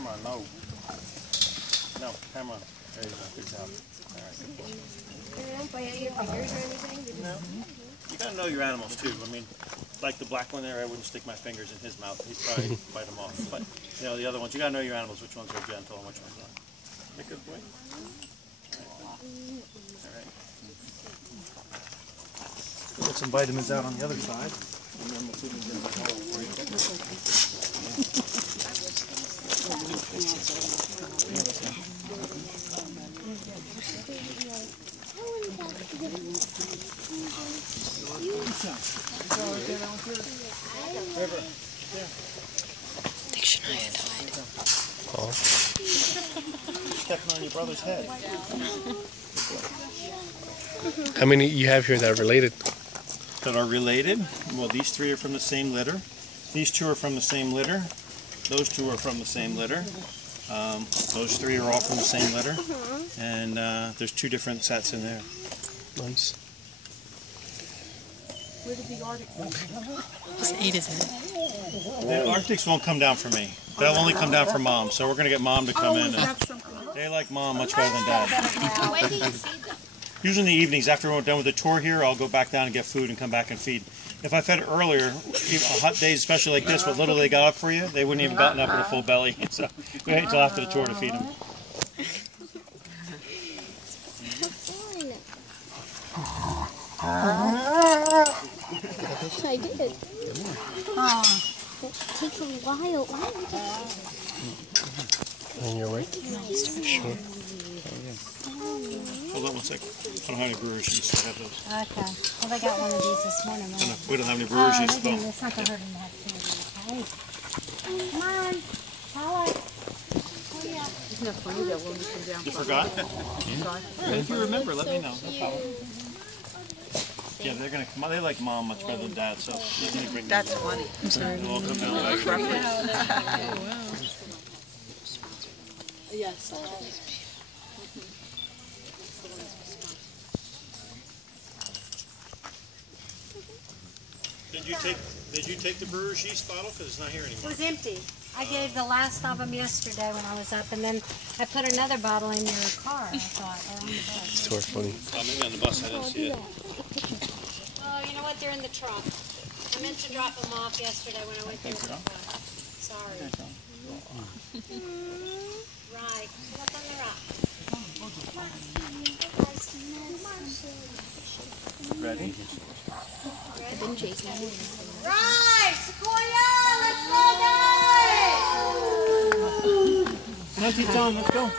camera on. No. No, camera on. There you go. Good job. All right. You don't bite your fingers or anything? No. You gotta know your animals too. I mean, like the black one there, I wouldn't stick my fingers in his mouth. He'd probably bite them off. But you know, the other ones, you gotta know your animals. Which ones are gentle and which ones aren't. Make a good boy. All right. Put some vitamins out on the other side, and then we'll see if we can get the hole for you. Oh. Stepping on your brother's head. How many you have here that are related? That are related? Well, these three are from the same litter. These two are from the same litter. Those two are from the same litter. Those three are all from the same litter. And there's two different sets in there. Nice. Where did the Arctic go? Just ate his head. The Arctics won't come down for me. They'll only come down for Mom. So we're going to get Mom to come in. And they like Mom much better than Dad. When do you feed them? Usually in the evenings, after we're done with the tour here, I'll go back down and get food and come back and feed. If I fed earlier, hot days, especially like this, what little they got up for you, they wouldn't even gotten up with a full belly. So we wait until after the tour to feed them. I did. Oh, it takes a while. And you're right? Sure. Hold on one second. I don't have any brewer's yeast. I have those. Okay. Well, I got one of these this morning. We don't have any brewer's yeast. It's not going to hurt him to have two of these. Okay. Come on. Howling. Hurry up. Isn't that funny that when we come down? You forgot? Right, if you remember, let me know. No problem. Yeah, they're gonna come. They like Mom much better than Dad, so you need to bring them. That's funny. I'm sorry. They'll all come down like Yes. Did you take the brewer's yeast bottle? Because it's not here It anymore. was empty. I gave the last of them yesterday when I was up, and then I put another bottle in your car, I thought, or on the bus. It's too funny. Oh, maybe on the bus. I didn't see it. Oh, you know what? They're in the trunk. I meant to drop them off yesterday when I went there with the bus. Sorry. Right. Get up on the rock. Ready? Right! Sequoia! Let's go dive! Nancy, John, let's go.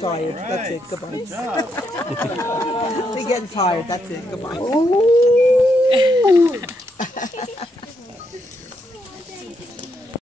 Tired. Right. That's it. Goodbye. Good job. They're getting tired. That's it. Goodbye.